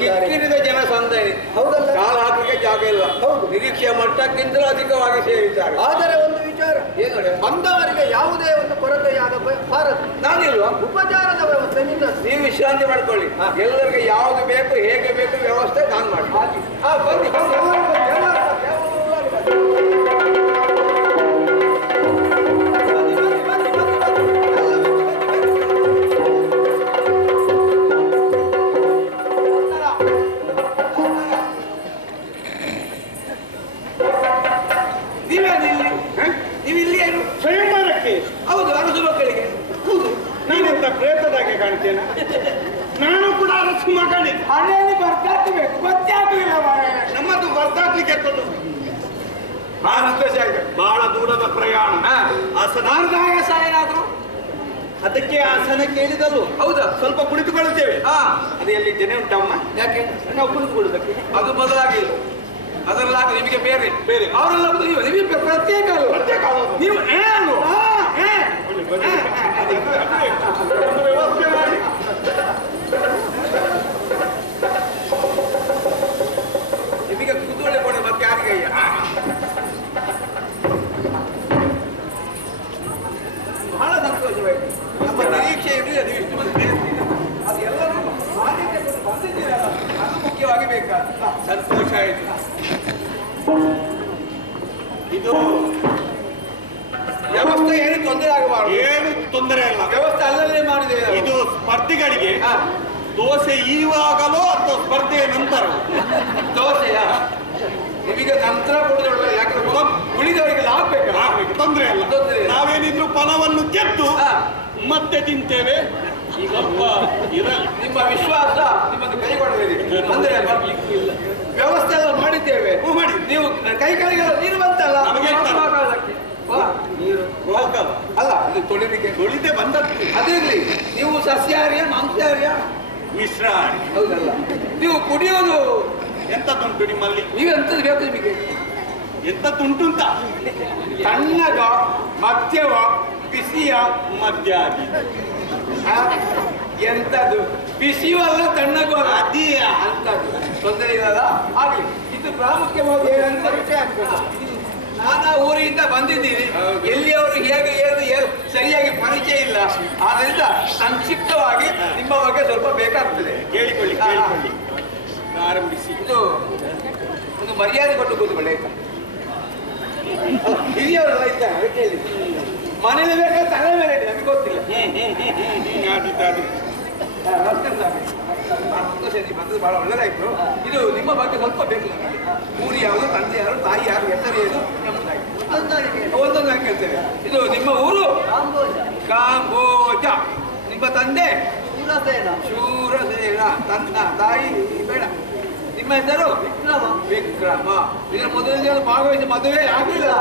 ಕಿಕ್ಕಿರಿದ ಜನ ಸಂದಣಿ. ಹೌದಲ್ಲ? ಕಾಲು ಹಾಕಲಿಕ್ಕೆ ಜಾಗ ಇಲ್ಲ. ಹೌದು. ನಿರೀಕ್ಷೆಯ ಮಟ್ಟಕ್ಕಿಂತಲೂ ಅಧಿಕವಾಗಿ ಸೇರಿದ್ದಾರೆ. ಆದರೆ ಒಂದು ವಿಚಾರ, ಏನು ಬಂದವರಿಗೆ ಯಾವುದೇ ಒಂದು ಕೊರತೆಯಾಗಬಾರದು. ನಾನಿಲ್ವಾ? ಉಪಚಾರದ ವ್ಯವಸ್ಥೆ ನಿಂದ ನೀವು ವಿಶ್ರಾಂತಿ ಮಾಡ್ಕೊಳ್ಳಿ. ಎಲ್ಲರಿಗೆ ಯಾವುದು ಬೇಕು ಹೇಗೆ ಬೇಕು ವ್ಯವಸ್ಥೆ ನಾನು ಮಾಡಿ. ಬನ್ನಿ ನೀವು ಇಲ್ಲಿ ಏನು? ಸ್ವಯಂವರಕ್ಕೆ. ಹೌದು, ಅರಸು ಮಕ್ಕಳಿಗೆ. ಹೌದು, ನಾನೆಂತ ಪ್ರೇತದಾಗೆ ಕಾಣ್ತೇನೆ. ನಾನು ಕೂಡ ಅರಸು ಮಗನೇ. ಹಣೆಯಲ್ಲಿ ಬರ್ದಾಕಬೇಕು, ಗೊತ್ತೇ ಆಗಲಿಲ್ಲ. ನಮ್ಮದು ಬರ್ದಾಕ್ಲಿಕ್ಕೆ ಬಹಳ ದೂರದ ಪ್ರಯಾಣ. ಆಸನ ಏನಾದ್ರು ಅದಕ್ಕೆ ಆಸನ ಕೇಳಿದಲು. ಹೌದಾ? ಸ್ವಲ್ಪ ಕುಳಿತುಕೊಳ್ಳುತ್ತೇವೆ. ಅದು ಎಲ್ಲಿ ಜನ ಉಂಟಮ್ಮ? ಯಾಕೆ ನಾವು ಕುಳಿತುಕೊಳ್ಳುವುದಕ್ಕೆ. ಅದು ಬದಲಾಗಿಲ್ಲ. ಅದರಲ್ಲಾಗ ನಿಮಗೆ ಬೇರೆ ಬೇರೆ ಅವರೆಲ್ಲ ನಿಮಗೆ ಪ್ರತ್ಯೇಕ ನೀವು ವ್ಯವಸ್ಥೆ ಮಾಡಿ. ನಿಮಗೆ ಕುತೂಹಲ ಕೊಡ ಮತ್ತೆ ಯಾರಿಗಯ್ಯ. ಬಹಳ ಸಂತೋಷವಾಯಿತು. ನಮ್ಮ ನಿರೀಕ್ಷೆ ಇರಲಿಲ್ಲ ನೀವು ಇಷ್ಟು ಮಂದಿ ಸೇರ್ತೀರ. ಅದು ಎಲ್ಲರೂ ಮಾನ್ಯತೆ ಬಂದಿದ್ದೀರಲ್ಲ, ಅದು ಮುಖ್ಯವಾಗಿ ಬೇಕಾದ ಸಂತೋಷ ಆಯಿತು. ಇದು ವ್ಯವಸ್ಥೆ ಏನು ತೊಂದರೆ ಆಗಬಾರದು. ಏನು ತೊಂದರೆ ಇಲ್ಲ, ವ್ಯವಸ್ಥೆ ಅಲ್ಲಲ್ಲೇ ಮಾಡಿದೆ. ಇದು ಸ್ಪರ್ಧಿಗಳಿಗೆ ದೋಸೆ ಈವಾಗಲೋ ಅಥವಾ ಸ್ಪರ್ಧೆಯ ನಂತರ? ದೋಸೆಯ ನಿಮಗೆ ನಂತರ ಕೊಡೋದಿಲ್ಲ. ಯಾಕಂದ್ರೆ ಉಳಿದವರಿಗೆ ಆಗ್ಬೇಕು. ತೊಂದರೆ ಇಲ್ಲ. ನಾವೇನಿದ್ರು ಫಲವನ್ನು ಗೆದ್ದು ಮತ್ತೆ ತಿಂತೇವೆ. ಈಗ ನಿಮ್ಮ ವಿಶ್ವಾಸ ನಿಮ್ಮನ್ನು ಕೈಗೊಳ್ಳಬೇಡಿ. ಅಂದ್ರೆ ಇಲ್ಲ, ವ್ಯವಸ್ಥೆ ಎಲ್ಲ ಮಾಡಿದ್ದೇವೆ. ಮಾಡಿ ನೀವು ಕೈ ಕೈಗೆಲ್ಲ ನೀರು ಬಂತಲ್ಲ ನಮಗೆ ನೀರು ಅಲ್ಲ, ಇದು ತೊಳಿಲಿಕ್ಕೆ ತೊಳಿದೆ ಬಂದದ್ದು. ಅದಿರ್ಲಿ, ನೀವು ಸಸ್ಯಾಹಾರಿಯ ಮಾಂಸಾಹಾರಿಯ? ಮಿಶ್ರಾಣಿ. ಹೌದಲ್ಲ? ನೀವು ಕುಡಿಯೋದು ಎಂತದ್ದುಂಟು ನಿಮ್ಮಲ್ಲಿ? ನೀವು ಎಂತದ್ದು ಬೇಕು ನಿಮಗೆ? ಎಂತದ್ದುಂಟು ಅಂತ? ತಣ್ಣಗ, ಮದ್ಯವ, ಬಿಸಿಯ? ಮದ್ಯಾದಿ. ಎಂತದ್ದು ಬಿಸಿಯೂ ಅಲ್ಲ ತಣ್ಣಗೂ ಅಲ್ಲ, ಅದೇ ಅಂತದ್ದು. ತೊಂದರೆ ಇಲ್ಲಲ್ಲ? ಹಾಗೆ ಇದು ಪ್ರಾಮುಖ್ಯವಾದ ಏನಂತ ವಿಷಯ ಆಗ್ಬೇಕು. ನಾನಾ ಊರಿಂದ ಬಂದಿದ್ದೀನಿ, ಎಲ್ಲಿಯವರು ಹೇಗೆ ಏನು ಸರಿಯಾಗಿ ಪರಿಚಯ ಇಲ್ಲ. ಆದ್ರಿಂದ ಸಂಕ್ಷಿಪ್ತವಾಗಿ ನಿಮ್ಮ ಬಗ್ಗೆ ಸ್ವಲ್ಪ ಬೇಕಾಗ್ತದೆ. ಕೇಳಿಕೊಳ್ಳಿ ಆರಂಭಿಸಿ. ಇದು ಒಂದು ಮರ್ಯಾದೆ ಕೊಟ್ಟು ಕೂತ್ಕೊಳ್ಳಿ ಆಯ್ತಾ? ಹಿರಿಯವರೆಲ್ಲ ಇದ್ದಾರೆ ಕೇಳಿ. ಮನೇಲಿ ಬೇಕಾದ್ರೆ ತಲೆ ಮೇಲೆ ಇಡಿ, ನಮಗೆ ಗೊತ್ತಿಲ್ಲ. ಬಂದದ್ದು ಬಹಳ ಒಳ್ಳೆದಾಯ್ತು. ಇದು ನಿಮ್ಮ ಬಗ್ಗೆ ಸ್ವಲ್ಪ ಬೇಕು ನಮಗೆ. ಊರು ಯಾವುದು, ತಂದೆ ಯಾರು, ತಾಯಿ ಯಾರು, ಹೆಸರು ಏನು ಎಂಬುದಾಗಿ ಒಂದೊಂದಾಗಿ ಕೇಳ್ತೇವೆ. ಇದು ನಿಮ್ಮ ಊರು ಕಾಂಬೋಜ. ನಿಮ್ಮ ತಂದೆ ಶೂರಸೇನ. ತನ್ನ ತಾಯಿ ಬೇಡ. ನಿಮ್ಮ ಹೆಸರು ವಿಕ್ರಮ. ಇದರ ಮೊದಲನೇ ಭಾಗವಹಿಸಿ ಮದುವೆ ಆಗಲಿಲ್ಲ,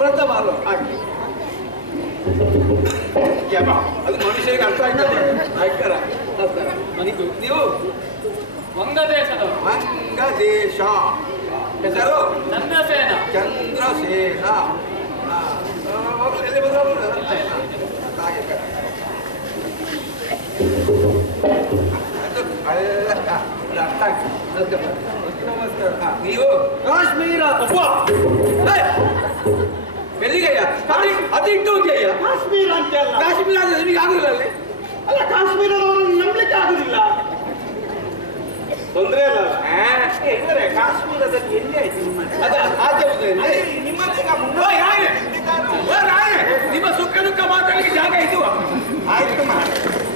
ಪ್ರಥಮ ಅಲ್ವ? ಹಾಗೆ ಅದು ಮನುಷ್ಯರಿಗೆ ಅರ್ಥ ಆಗ್ತದೆ. ಆಯ್ತಾರ ನೀವು ವಂಗದೇಶದ ವಂಗದೇಶ. ಹೆಸರು ಚಂದ್ರಸೇನ. ಚಂದ್ರಸೇನ. ಎಲ್ಲಿ ಅರ್ಥ ಆಗ್ತದೆ. ನೀವು ಕಾಶ್ಮೀರ. ಎಲ್ಲಿಗಯ್ಯ? ಅದಿಟ್ಟು ಹೋಗ್ಯಯ್ಯ. ಕಾಶ್ಮೀರ ಅಂತ ಅಲ್ಲ. ಕಾಶ್ಮೀರ ಅಂದ್ರೆ ನಿಮಗೆ ಆಗುದಿಲ್ಲ ಅಲ್ಲಿ? ಅಲ್ಲ, ಕಾಶ್ಮೀರದವರನ್ನು ನಂಬಲಿಕ್ಕೆ ಆಗುದಿಲ್ಲ. ತೊಂದರೆ ಇಲ್ಲ. ಕಾಶ್ಮೀರದಲ್ಲಿ ಎಲ್ಲಿ ಆಯ್ತು ನಿಮ್ಮ ಸುಖ ದುಃಖ ಮಾತಾಡಲಿಕ್ಕೆ ಜಾಗ ಇದು ಆಯ್ತು.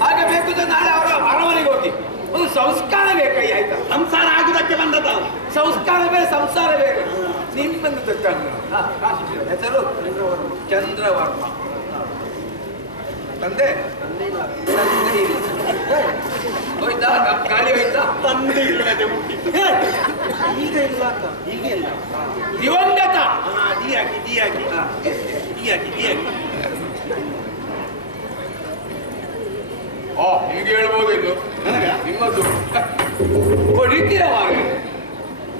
ಹಾಗೆ ಬೇಕು ನಾಳೆ ಅವರ ಅರಮನೆಗೆ ಹೋಗಿ ಒಂದು ಸಂಸ್ಕಾರ ಬೇಕಯ್ಯ. ಆಯ್ತಾ? ಸಂಸಾರ ಆಗುದಕ್ಕೆ ಬಂದದ. ಸಂಸ್ಕಾರ ಬೇರೆ, ಸಂಸಾರ ಬೇರೆ. ನಿಮ್ಮನ್ನು ಹೆಸರು ಚಂದ್ರವರ್ಮ. ತಂದೆ ಹೋಯ್ತಾ? ಗಾಳಿ ಹೋಯ್ತಾ? ತಂದೆ ಇಲ್ಲದೆ ಹುಟ್ಟಿದ್ದು. ಈಗ ಇಲ್ಲ ಅಂತ. ಹೀಗೆ ಇಲ್ಲ. ದಿವಂಗತ. ದಿಯಾಗಿ. ಹೀಗೆ ಹೇಳ್ಬೋದು. ಇದು ನಿಮ್ಮದು ಹೊಡಿತೀರ ಮಾರ್ಗ.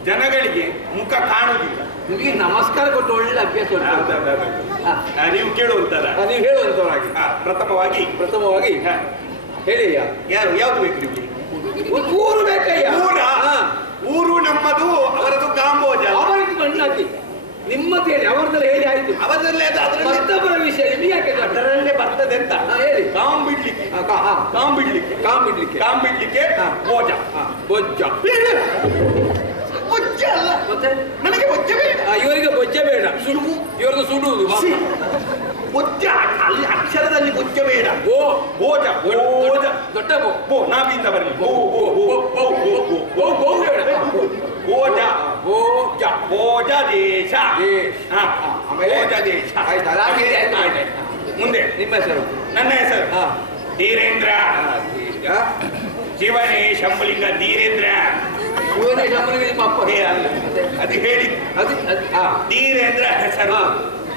ಜನಗಳಿಗೆ ಮುಖ ಕಾಣುವುದಿಲ್ಲ. ನಿಮಗೆ ನಮಸ್ಕಾರ ಕೊಟ್ಟು ಒಳ್ಳೆ ಅಭ್ಯಾಸ ಉಂಟು. ನೀವು ಕೇಳುವಂತಾರ? ನೀವು ಹೇಳುವಂತವರಾಗಿ ಪ್ರಥಮವಾಗಿ ಹೇಳಿ. ಯಾವುದು ಬೇಕು ನಿಮಗೆ? ಒಂದು ಊರು ಬೇಕಯ್ಯ. ಊರ ಹಾ. ಊರು ನಮ್ಮದು, ಅವರದು ಕಾಂಬೋಜ. ಅವರಿಗೆ ಮಣ್ಣಾಕಿ ನಿಮ್ಮದೇನೆ ಅವರದಲ್ಲಿ ಹೇಳಿ ಆಯ್ತು. ಅವರಲ್ಲೇ ಮತ್ತೊಬ್ಬರ ವಿಷಯ ನಿಮಗೆ ಯಾಕೆ ದೊಡ್ಡ? ಅದರಲ್ಲೇ ಬರ್ತದೆ ಅಂತ ಹೇಳಿ. ಕಾಂಬಿಡ್ಲಿಕ್ಕೆ ಕಾಂಬಿಡ್ಲಿಕ್ಕೆ ಕಾಂಬಿಡ್ಲಿಕ್ಕೆ ಭೋಜ. ಬೊಜ್ಜ ಬೊಜ್ಜ ಅಲ್ಲ, ಮತ್ತೆ ನನಗೆ ಬೊಜ್ಜ ಬೇಡ. ಇವರಿಗೆ ಬೊಜ್ಜ ಬೇಡ, ಇವ್ರದ್ದು ಸುಡುವುದು. ಬೊಜ್ಜ ಅಲ್ಲಿ ಅಕ್ಷರದಲ್ಲಿ ಬೊಜ್ಜ ಬೇಡ. ಓ ಭೋಜ ಭೋಜ ದೊಡ್ಡ ಬೋ ಬೋ ನಾವಿಂದ ಬರಲಿ. ಬೋ ಬೋ ಬೋ ಬೋ ಬೋ ಬೋ ಬೋ ಬೇಡ. ಭೋಜ ಭೋಜ ಭೋಜ ದೇಶ. ಆಮೇಲೆ ಭೋಜ ದೇಶ. ಆಯ್ತು, ಅದಾಗಿ ಹೇಳಿ ಆಯ್ತು ಮಾಡಿ. ಮುಂದೆ ನಿಮ್ಮ ಹೆಸರು? ನನ್ನ ಹೆಸರು ಧೀರೇಂದ್ರ. ಶಿವನೇ ಶಂಭುಲಿಂಗ ಧೀರೇಂದ್ರ. ಶಿವನೇ ಶಂಭುಲಿಂಗ ನಿಮ್ಮ ಅಪ್ಪ? ಅಲ್ಲ, ಅದು ಹೇಳಿ ಧೀರೇಂದ್ರ ಹೆಸರು.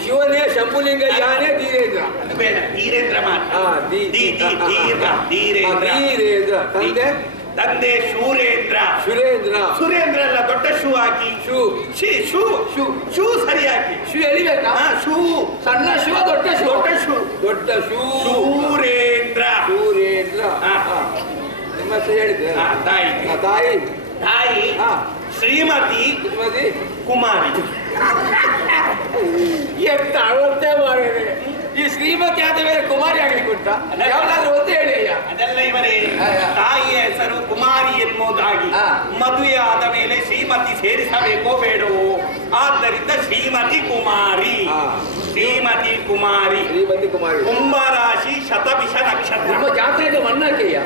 ಶಿವನೇ ಶಂಭುಲಿಂಗ ಯಾನೇ ಧೀರೇಂದ್ರ? ಅದು ಬೇಡ, ಧೀರೇಂದ್ರ ಮಾತ್ರ. ಧೀರೇಂದ್ರ. ತಂದೆ? ತಂದೆ ಶೂರೇಂದ್ರ. ಸುರೇಂದ್ರ ಅಲ್ಲ, ದೊಡ್ಡ ಶೂ ಹಾಕಿ. ಶೂ ಸರಿ ಹಾಕಿ. ಶೂ ಎಳಿಬೇಕಾ? ಶೂ ಸಣ್ಣ ಶೂ ದೊಡ್ಡ ಶೂ? ದೊಡ್ಡ ಶೂ. ಶೂರೇಂದ್ರ. ನಿಮ್ಮ ಹೆಸರು ಹೇಳಿದ್ರೆ ತಾಯಿ ಶ್ರೀಮತಿ ಕುಮಾರಿ. ಎಂತ ಅವತ್ತೇ ಮಾಡಿದೆ. ಈ ಶ್ರೀಮತಿ ಆದ ಮೇಲೆ ಕುಮಾರಿ ಆಗ್ಲಿಕ್ಕೆ ಉಂಟ? ಯಾವ್ದಾದ್ರು ಒಂದು ಹೇಳಿ ಅಯ್ಯ. ಅದೆಲ್ಲ ಇವರೇ ತಾಯಿಯ ಹೆಸರು ಕುಮಾರಿ ಎನ್ನುವುದಾಗಿ ಮದುವೆ ಆದ ಮೇಲೆ ಶ್ರೀಮತಿ ಸೇರಿಸಬೇಕೋ ಬೇಡವೋ, ಆದ್ದರಿಂದ ಶ್ರೀಮತಿ ಕುಮಾರಿ. ಶ್ರೀಮತಿ ಕುಮಾರಿ ಕುಂಭರಾಶಿ ಶತಭಿಷ ನಕ್ಷತ್ರ. ನಮ್ಮ ಜಾತ್ರೆಗೆ ಮಣ್ಣಾಕೆಯ್ಯ.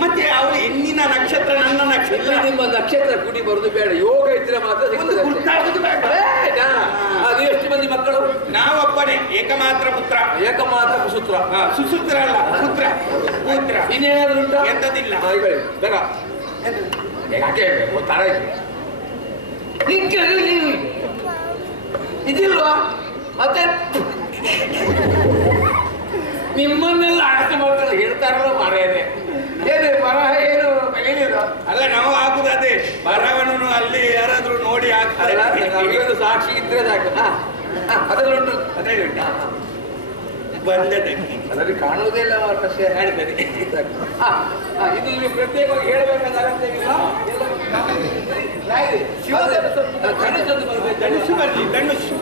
ಮತ್ತೆ ಅವಳು ಹೆಣ್ಣಿನ ನಕ್ಷತ್ರ, ನನ್ನ ನಕ್ಷತ್ರ. ನಿಮ್ಮ ನಕ್ಷತ್ರ ಕುಡಿ ಬರುದು ಬೇಡ, ಯೋಗ ಇದ್ರೆ ಮಾತ್ರ ಗುರ್ತಾಗುದು ಬೇಡ. ಅದು ಎಷ್ಟು ಮಂದಿ ಮಕ್ಕಳು? ನಾವೊಬ್ಬನೇ, ಏಕಮಾತ್ರ ಪುತ್ರ. ಏಕಮಾತ್ರ ಸುತ್ರ. ಸುಸೂತ್ರ ಅಲ್ಲ, ಪುತ್ರ. ಇನ್ನೇನಾದ್ರೂ ಉಂಟಾ? ಎಂತದಿಲ್ಲ. ಬೇಗ ಯಾಕೆ ತರ ಇದಿಲ್ವಾ? ಮತ್ತೆ ನಿಮ್ಮನ್ನೆಲ್ಲ ಅಳತೆ ಮಕ್ಕಳು ಹೇಳ್ತಾರಲ್ಲ ಮರೆಯದೆ. ಏನು ಬರಹ ಏನು ಬೆಳೀಲಿಲ್ಲ? ಅಲ್ಲ, ನಾವು ಆಗುದು ಅದೇ ಬರಹವನ್ನು ಅಲ್ಲಿ ಯಾರಾದ್ರೂ ನೋಡಿ ಆಗ್ತಾರೆ. ಸಾಕ್ಷಿ ಇದ್ರೆ ಸಾಕು. ಅದರಲ್ಲಿ ಉಂಟು, ಅದರಲ್ಲಿ ಉಂಟ ಬಂದದಕ್ಕೆ ಅದರಲ್ಲಿ ಕಾಣುವುದೇ ಇಲ್ಲ ಮಾತ್ರ ಕಾಣ್ತದೆ. ಇದು ನೀವು ಪ್ರತ್ಯೇಕವಾಗಿ ಹೇಳಬೇಕಾದ ಅಗತ್ಯ ಇಲ್ಲ. ಧನುಷ್ ಬರಬೇಕು. ಧನುಷು ಬರಲಿ, ಧನುಷು.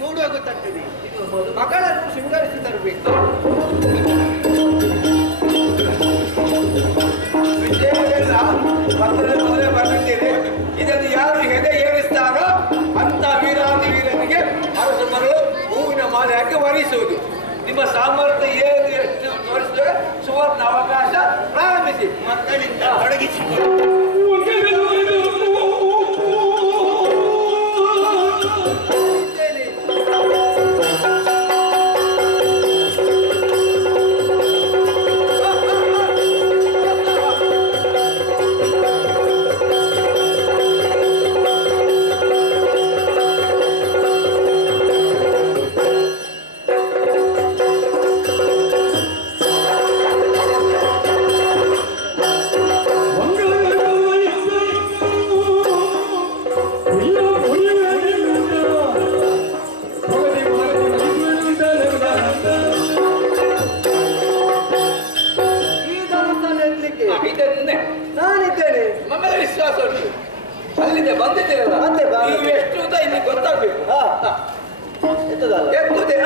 ನೋಡುವ ಗೊತ್ತಾಗ್ತದೆ. ಮಕ್ಕಳನ್ನು ಶೃಂಗರಿಸಿ ತರಬೇಕು. ಮೊದಲೇ ಬಂದಿದ್ದೇನೆ. ಇದನ್ನು ಯಾರು ಹೆದೆ ಏರಿಸ್ತಾರೋ ಅಂತ ವೀರಾದಿ ವೀರನಿಗೆ ಅರಸು ಮರಳು ಹೂವಿನ ಮಾಲೆ ಹಾಕಿ ವರಿಸುವುದು. ನಿಮ್ಮ ಸಾಮರ್ಥ್ಯ ಏನು ಎಷ್ಟು ತೋರಿಸಿದ್ರೆ ಸುವರ್ಣ ಅವಕಾಶ ಪ್ರಾರಂಭಿಸಿ. ಮಕ್ಕಳಿಂದ ತೊಡಗಿಸಿಕೊಂಡು ನಾನಿದ್ದೇನೆ. ನಮ್ಮೆಲ್ಲ ವಿಶ್ವಾಸ ಉಂಟು. ಅಲ್ಲಿಂದ ಬಂದಿದ್ದೀರಲ್ಲ, ನೀವು ಎಷ್ಟು ಅಂತ ಇಲ್ಲಿ ಗೊತ್ತಾಗ್ಬೇಕು. ಎತ್ತದಲ್ಲ ಎತ್ತುದೇ.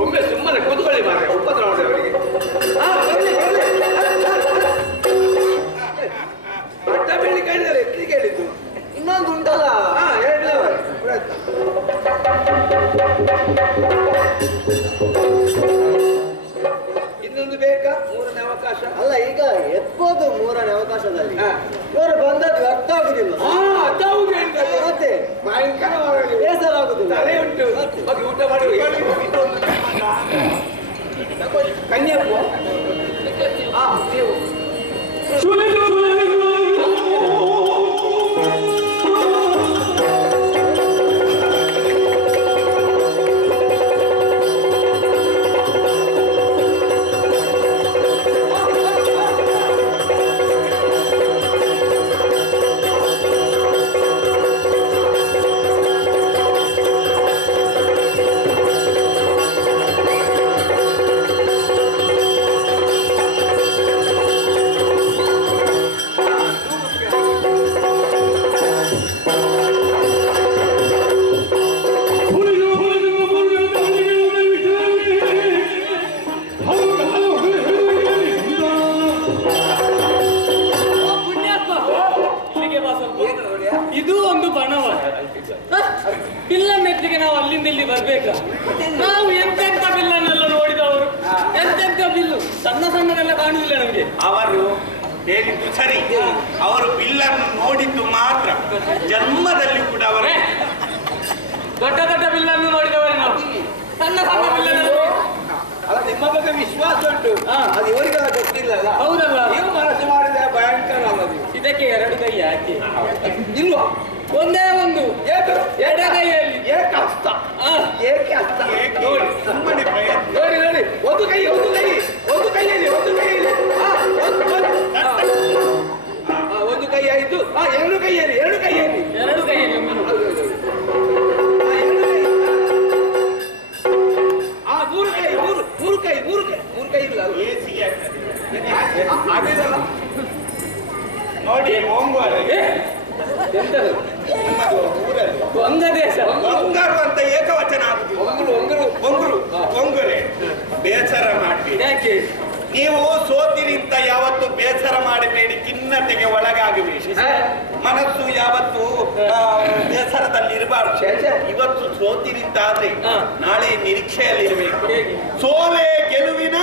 ಒಮ್ಮೆ ಸುಮ್ಮನೆ ಕೂತ್ಕೊಳ್ಳಿ ಮಾರ್ರೆ, ಉಪದ್ರ ಅವರಿಗೆ ಬಟ್ಟ ಬೆಳಿ ಕೇಳಿದರೆ ಎತ್ತಿ ಕೇಳಿದ್ದು. ಇನ್ನೊಂದು ಉಂಟಲ್ಲ. ಎರಡನೇ ಇನ್ನೊಂದು ಬೇಕಾ? ಮೂರನೇ ಅವಕಾಶ ಅಲ್ಲ, ಈಗ ಎತ್ಬೋದು ಮೂರನೇ ಅವಕಾಶದಲ್ಲಿ. ಇವರು ಬಂದದ್ದು ವ್ಯರ್ಥ ಆಗುದಿಲ್ಲ. ಮತ್ತೆ ಭಯಂಕರ ಬೇಸರ ಆಗುದಿಲ್ಲ. ತಲೆ ಉಂಟು. ಊಟ ಮಾಡಿ ಕನ್ಯಾಕು ನೀವು ಇದು ಒಂದು ಬಣವಾದ ಬಿಲ್ಲನ್ನೆತ್ತಿಗೆ ನಾವು ಅಲ್ಲಿಂದ ಇಲ್ಲಿ ಬರ್ಬೇಕಾ? ನಾವು ಎಂತೆಂತ ಬಿಲ್ಲನ್ನೆಲ್ಲ ನೋಡಿದವರು, ಎಂತೆಂತ ಬಿಲ್ಲು ಸಣ್ಣ ಸಣ್ಣದೆಲ್ಲ ಕಾಣುವುದಿಲ್ಲ ನಮಗೆ. ಅವರು ಹೇಳಿದ್ದು ಸರಿ, ಅವರು ಬಿಲ್ಲನ್ನು ನೋಡಿದ್ದು ಮಾತ್ರ, ಜನ್ಮದಲ್ಲಿ ಕೂಡ ಅವರೇ ದೊಡ್ಡ ದೊಡ್ಡ ಬಿಲ್ಲನ್ನು ನೋಡಿದವರು ನಾವು, ಸಣ್ಣ ಸಣ್ಣ ಬಿಲ್ಲನ್ನು ಅಲ್ಲ ನಿಮ್ಮ ಬಗ್ಗೆ ವಿಶ್ವಾಸ ಉಂಟು, ಅದು ಇವರಿಗೆಲ್ಲ ಗೊತ್ತಿಲ್ಲ ಅಲ್ಲ. ಹೌದಲ್ಲ? ನೀವು ಮನಸ್ಸು ಮಾಡಿದ್ರೆ ಭಯಂಕರ ಅಲ್ಲದು. ಇದಕ್ಕೆ ಎರಡು ಕೈ ಯಾಕೆ ಇಲ್ವಾ? ಒಂದೇ ಒಂದು ಎಡಗೈಯಲ್ಲಿ ಏಕೆ ಹಸ್ತ? ಏಕೆ ಹಸ್ತ? ನೋಡಿ ಸುಮ್ಮನೆ ಪ್ರಯತ್ನ. ನೋಡಿ ನೋಡಿ, ಒಂದು ಕೈ ಒಂದು ಕೈ ಒಂದು ಕೈಯಲ್ಲಿ ಒಂದು ಕೈಯಲ್ಲಿ ಒಂದು ಕೈ ಆಯ್ತು. ಎರಡು ಕೈಯಲ್ಲಿ ಎರಡು ಕೈಯಲ್ಲಿ ಎರಡು ಕೈಯಲ್ಲಿ ಒಂದು. ಮೂರು ಕೈ ಮೂರು ಕೈ ಮೂರು ಕೈ ಮೂರು ಕೈ ಇಲ್ಲ ಏಸಿಗೆ ಅದಿರಲ್ಲ ನೋಡಿ ಓಂಗುವರೆ ಎಂತದು ನಮ್ಮದು ಊರಲ್ಲಿ ವಂಗದೇಶ ಒಂಗಾರು ಅಂತ ಏಕವಚನ ಆಗುದಿಲ್ಲ. ಒಂಗುರು ಒಂಗುರು ಒಂಗುರು ಒಂಗುರೆ ಬೇಸರ ಮಾಡ್ತೀರಿ. ಯಾಕೆ? ನೀವು ಸೋತಿರಿಂತ ಯಾವತ್ತು ಬೇಸರ ಮಾಡಬೇಡಿ, ಖಿನ್ನತೆಗೆ ಒಳಗಾಗಬೇಡಿ. ಮನಸ್ಸು ಯಾವತ್ತು ಬೇಸರದಲ್ಲಿ ಇರಬಾರ್ದು. ಇವತ್ತು ಸೋತಿರಿಂತಾದ್ರೆ ನಾಳೆ ನಿರೀಕ್ಷೆಯಲ್ಲಿರ್ಬೇಕು. ಸೋಲೆ ಗೆಲುವಿನ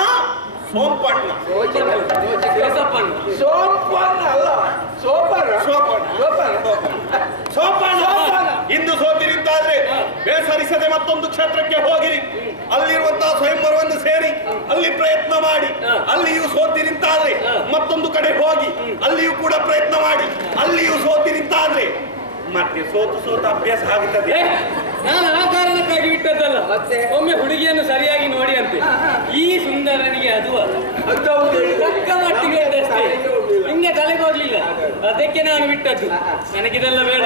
ಸೋಂಪಣ್ಣ. ಸೋಂಪಣ್ಣ ಅಲ್ಲ, ಸೋಪಣ್ಣ ಸೋಪಣ್ಣ ಸೋಪಣ್ಣ. ಇಂದು ಸೋತಿರಿಂತಾದ್ರೆ ಬೇಸರಿಸದೆ ಮತ್ತೊಂದು ಕ್ಷೇತ್ರಕ್ಕೆ ಹೋಗಿರಿ, ಅಲ್ಲಿರುವಂತಹ ಸ್ವಯಂವರವನ್ನು ಸೇರಿ ಅಲ್ಲಿ ಪ್ರಯತ್ನ ಮಾಡಿ. ಅಲ್ಲಿಯೂ ಸೋತಿರಿಂತಾದ್ರೆ ಮತ್ತೊಂದು ಕಡೆ ಹೋಗಿ ಅಲ್ಲಿಯೂ ಕೂಡ ಪ್ರಯತ್ನ ಮಾಡಿ. ಅಲ್ಲಿಯೂ ಸೋತಿರಿಂತಾದ್ರೆ ಮತ್ತೆ ಸೋತು ಅಭ್ಯಾಸ ಆಗುತ್ತದೆ. ನಾನು ಆ ಕಾರಣಕ್ಕಾಗಿ ಬಿಟ್ಟದ್ದಲ್ಲ, ಮತ್ತೆ ಒಮ್ಮೆ ಹುಡುಗಿಯನ್ನು ಸರಿಯಾಗಿ ನೋಡಿ ಅಂತೆ. ಈ ಸುಂದರನಿಗೆ ಅದು ಅಲ್ಲ, ತಕ್ಕ ಮಟ್ಟಿಗೆ ಅಷ್ಟೇ, ಹಿಂಗೆ ತಲೆಗೆ ಹೋಗ್ಲಿಲ್ಲ, ಅದಕ್ಕೆ ನಾನು ಬಿಟ್ಟದ್ದು. ನನಗಿದೆಲ್ಲ ಬೇಡ.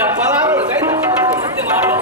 ಮತ್ತೆ ಮಾಡುವ.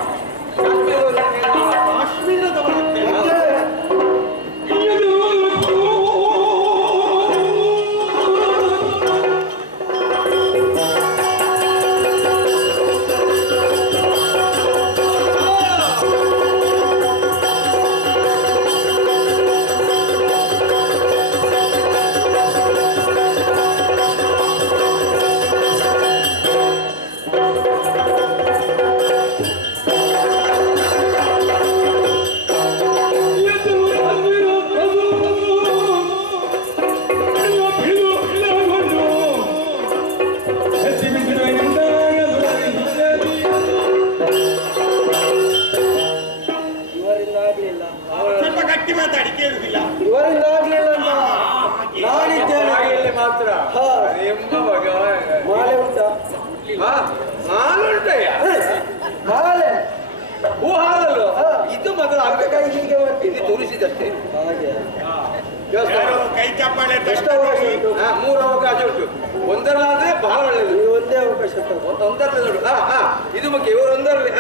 ಸ್ವಲ್ಪ ಗಟ್ಟಿ ಮಾತಾಡಿ, ಕೇಳುದಿಲ್ಲ. ಇವರಿಂದ ಆಗ್ಲಿಲ್ಲ ನಾನಿದ್ದೇನೆ ಮಾತ್ರ ಮಾಲೆ ಉಂಟಾ? ಹಾಲುಂಟಯ್ಯ, ಮಾಲೆ ಹೂ ಹಾಲಲ್ವ? ಇದು ಮೊದಲು ಅಕ್ಕ ಕೈ ಹೀಗೆ ಮಾಡ್ತೀನಿ ಇದು ತುರಿಸಿದಷ್ಟೇ. ಹಾಗೆ ಯಾರು ಕೈ ಚಪ್ಪಾಳೆ ಎಷ್ಟು ಅವಕಾಶ ಉಂಟು? ಮೂರು ಅವಕಾಶ ಉಂಟು. ಒಂದರಲ್ಲಾದ್ರೆ ಬಹಳ ಒಳ್ಳೆಯದು, ನೀವು ಒಂದೇ ಅವಕಾಶ ತಗೋ. ಒಂದರಲ್ಲಿ ನೋಡು. ಇದು ಮುಖ್ಯ, ಇವರು ಒಂದರಲ್ಲಿ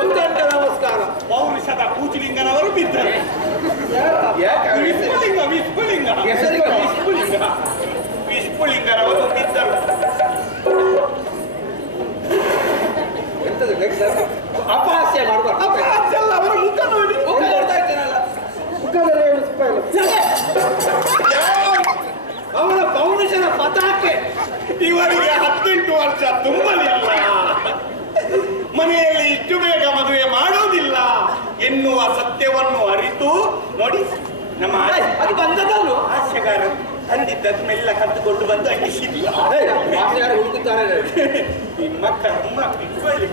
ಉತ್ತಂಡ ನಮಸ್ಕಾರ. ಪೌರುಷದ ಕೂಚಲಿಂಗನವರು ಬಿದ್ದರು. ವಿಸ್ಫುಲಿಂಗ ವಿಸ್ಫುಲಿಂಗ ಹೆಸರಿಗೆ ವಿಸ್ಫುಲಿಂಗ ವಿಸ್ಫುಲಿಂಗರವರು ಬಿದ್ದರು. ಎಂತದು ಅಪಹಾಸ್ಯ ಮಾಡಬಾರ್ದು. ಅಲ್ಲ, ಅವರ ಮುಖ ನೋಡಿ. ಮುಖ ನೋಡ್ತಾ ಇದ್ದೇನಲ್ಲ, ಮುಖದಲ್ಲಿ ಏನು ಸ್ಮೈಲ್. ಅವನ ಪೌರುಷನ ಪತಾಕೆ. ಇವರಿಗೆ 18 ವರ್ಷ ತುಂಬಲಿಲ್ಲ, ಮನೆಯಲ್ಲಿ ಇಷ್ಟು ಬೇಗ ಮದುವೆ ಮಾಡೋದಿಲ್ಲ ಎನ್ನುವ ಸತ್ಯವನ್ನು ಅರಿತು ನೋಡಿ ನಮ್ಮ ಅದು ಬಂದದಲ್ವ? ಹಾಸ್ಯಗಾರ ಅಂದಿದ್ದನ್ನೆಲ್ಲ ಕದ್ದುಕೊಂಡು ಬಂದು ಅಂಟಿಸಿದ್ಯ. ಯಾರು ಹುಡುಕುತ್ತಾರೆ ನಿಮ್ಮ ಕರ್ಮ ಇಟ್ಕೊಳ್ಳಿ.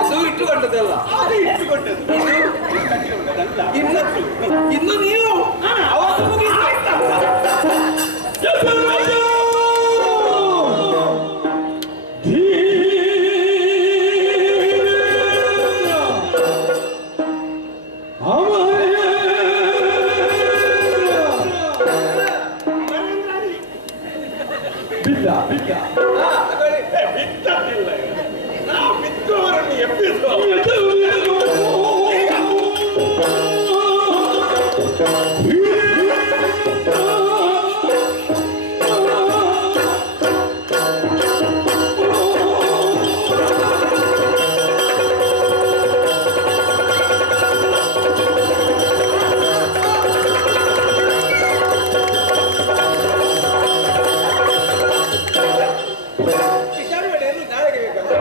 ಅದು ಇಟ್ಟುಕೊಂಡದಲ್ಲ, ಅದು ಇಟ್ಟುಕೊಂಡದ್ದು ಇನ್ನು ನೀವು ಅವತ್ತು ಬಿದ್ದದಿಲ್ಲ. ನಾವು ಬಿದ್ದವರನ್ನು ಎಬ್ಬಿಸುವ ನಾಳೆಗೆ ಬೇಕಲ್ಲ.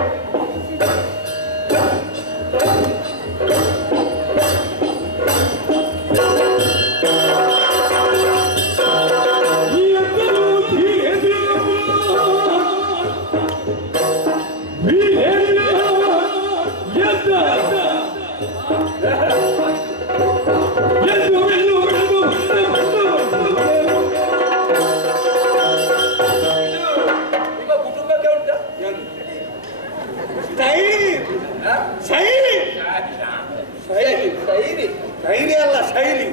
ನಿಮ್ಮ ಕುಟುಂಬಕ್ಕೆ ಉಂಟಾ? ಶೈಲಿ ಶೈಲಿ ಶೈಲಿ ಅಲ್ಲ ಶೈಲಿ.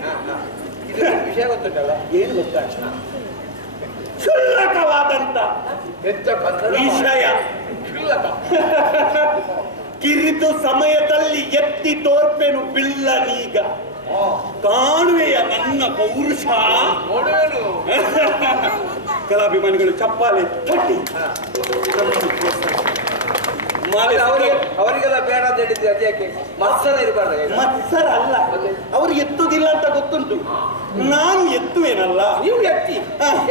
ಇದು ವಿಷಯ ಗೊತ್ತುಂಟಲ್ಲ, ಏನು ಗೊತ್ತಾ? ಕ್ಷುಲ್ಲಕವಾದಂತ ಹೆಚ್ಚ ಕನ್ನಡ ವಿಷಯ. ಕ್ಷುಲ್ಲಕ. ಕಿರಿದು ಸಮಯದಲ್ಲಿ ಎತ್ತಿ ತೋರ್ಪೆನು ಬಿಲ್ಲನೀಗ ಕಾಣುವೆಯ ನನ್ನ ಪೌರುಷ. ನೋಡುವೇನು ಕಲಾಭಿಮಾನಿಗಳು ಚಪ್ಪಾಳೆ ತಟ್ಟಿ ಮಾಲೆ ಅವರಿಗೆಲ್ಲ ಬೇಡ ಅಂತ ಹೇಳಿದ್ರೆ ಅದಕ್ಕೆ ಮತ್ಸರ ಇರಬಾರ್ದು. ಮತ್ಸರ ಅಲ್ಲ, ಅವರು ಎತ್ತುದಿಲ್ಲ ಅಂತ ಗೊತ್ತುಂಟು. ನಾನು ಎತ್ತುವೇನಲ್ಲ. ನೀವು ಎತ್ತಿ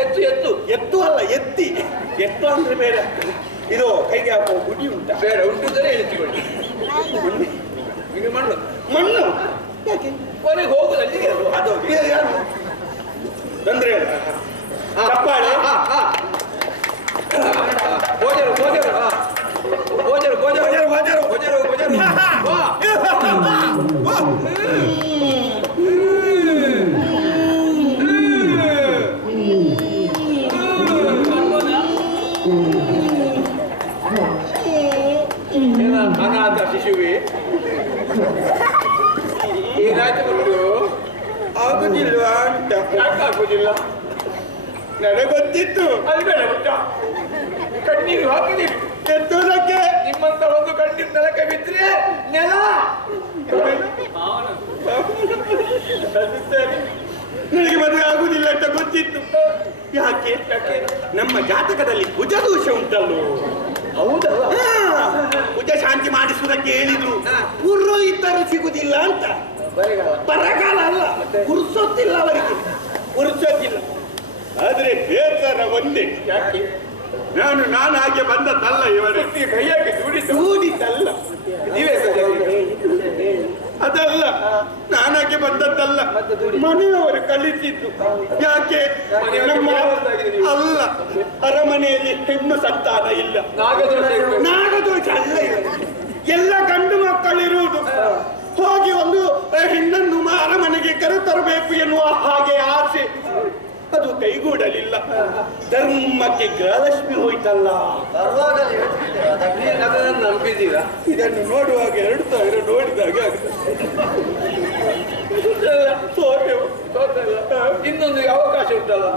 ಎತ್ತು ಎತ್ತು ಎತ್ತು ಅಲ್ಲ, ಎತ್ತಿ. ಎತ್ತು ಅಂದ್ರೆ ಬೇರೆ. ಇದು ಕೈಗೆ ಹಾಕುವ ಗುಡಿ ಉಂಟ? ಬೇಡ, ಉಂಟಿದ್ದರೆ ಎತ್ತಿಕೊಳ್ಳಿ. ಇದು ಮಣ್ಣು ಮಣ್ಣು ಕೊನೆಗೆ ಹೋಗುದು ಅಲ್ಲಿಗೆ ಅದು. ಅದು ಯಾರು ತೊಂದ್ರೆ ಇಲ್ಲ. ಚಪ್ಪಾಳೆ ಗೋಜರು ಗೋಜರು ಗೋಜರು ಗೋಜರು ಗೋಜರು ಗೋಜರು ಗೋಜರು ಅನಾಥ ಶಿಶುವೆ ಏನಾಯ್ತು ಮಕ್ಕಳು? ಆಗುದಿಲ್ವಾ ಅಂತ. ಯಾಕಾಗುದಿಲ್ಲ? ನನಗೆ ಗೊತ್ತಿತ್ತು. ಅದು ಬೇಡ ಗೊತ್ತ, ಕಣ್ಣೀರು ಹಾಕಿದೀವಿ ಎತ್ತುವುದಕ್ಕೆ. ನಿಮ್ಮಂತ ಒಂದು ಕಣ್ಣೀರು ನೆಲಕ್ಕೆ ಬಿದ್ದರೆ ನೆಲ ನನಗೆ ಮದುವೆ ಆಗುದಿಲ್ಲ ಅಂತ ಗೊತ್ತಿತ್ತು. ಯಾಕೆ? ನಮ್ಮ ಜಾತಕದಲ್ಲಿ ಕುಜದೋಷ ಉಂಟಲ್ಲೋ. ಹೌದಲ್ಲ? ಕುಜ ಶಾಂತಿ ಮಾಡಿಸುವುದಕ್ಕೆ ಹೇಳಿದ್ರು. ಪುರೋಹಿತರು ಸಿಗುದಿಲ್ಲ ಅಂತ. ಬರಗಾಲ ಅಲ್ಲ, ಪುರುಸೊತ್ತಿಲ್ಲ ಅವರಿಗೆ, ಪುರುಸೊತ್ತಿಲ್ಲ. ಆದ್ರೆ ಬೇಸರ ಒಂದೇ. ಯಾಕೆ? ನಾನು ಹಾಗೆ ಬಂದದ್ದಲ್ಲ, ಇವರಿಗೆ ಕೈಯಾಗಿ ದೂಡಿದ್ದಲ್ಲ. ನೀವೇ ಅದಲ್ಲ, ನಾನಾಗೆ ಬಂದದ್ದಲ್ಲ, ಮನೆಯವರು ಕಲಿಸಿದ್ದು. ಯಾಕೆ? ನಮ್ಮ ಅಲ್ಲ, ಅರಮನೆಯಲ್ಲಿ ಹೆಣ್ಣು ಸಂತಾನ ಇಲ್ಲ. ನಾಗದೋಷ ಅಲ್ಲ, ಎಲ್ಲ ಗಂಡು ಮಕ್ಕಳಿರುವುದು. ಹೋಗಿ ಒಂದು ಹೆಣ್ಣನ್ನು ಅರಮನೆಗೆ ಕರೆತರಬೇಕು ಎನ್ನುವ ಹಾಗೆ ಆಸೆ, ಅದು ಕೈಗೂಡಲಿಲ್ಲ. ಧರ್ಮಕ್ಕೆ ಗೃಹಲಕ್ಷ್ಮಿ ಹೋಯ್ತಲ್ಲ. ಅದನ್ನು ನಂಬಿದ್ದೀರಾ? ಇದನ್ನು ನೋಡುವಾಗ 2000 ನೋಡಿದಾಗ ಸೋತೆವು. ಇನ್ನೊಂದು ಅವಕಾಶ ಉಂಟಲ್ಲ,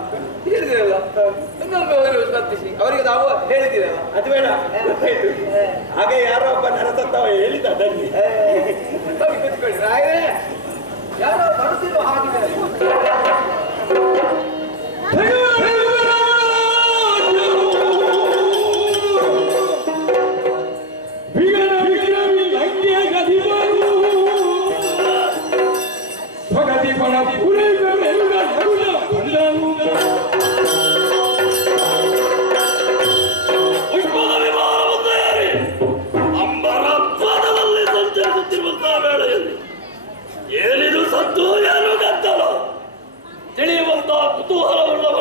ಹೇಳಿದಿರಲ್ಲ, ಇನ್ನೊಂದು ಸ್ಪರ್ಧಿಸಿ ಅವರಿಗೆ ನಾವು ಹೇಳಿದಿರಲ್ಲ. ಅದು ಬೇಡ, ಗೊತ್ತಾಯ್ತು. ಹಾಗೆ ಯಾರೋ ಒಬ್ಬ ನರಸತ್ತವ ಹೇಳಿದ ಅದನ್ನೇ. ಕೂತ್ಕೊಳ್ಳಿ ರಾಯರೇ, ಯಾರೋ ಬರುತ್ತಿರುವ ಹಾಗೆ ಏನಿದು ಸತ್ತು ಏನು ಗದ್ದಲ ತಿಳಿಯುವಂತಹ ಕುತೂಹಲವುಳ್ಳವ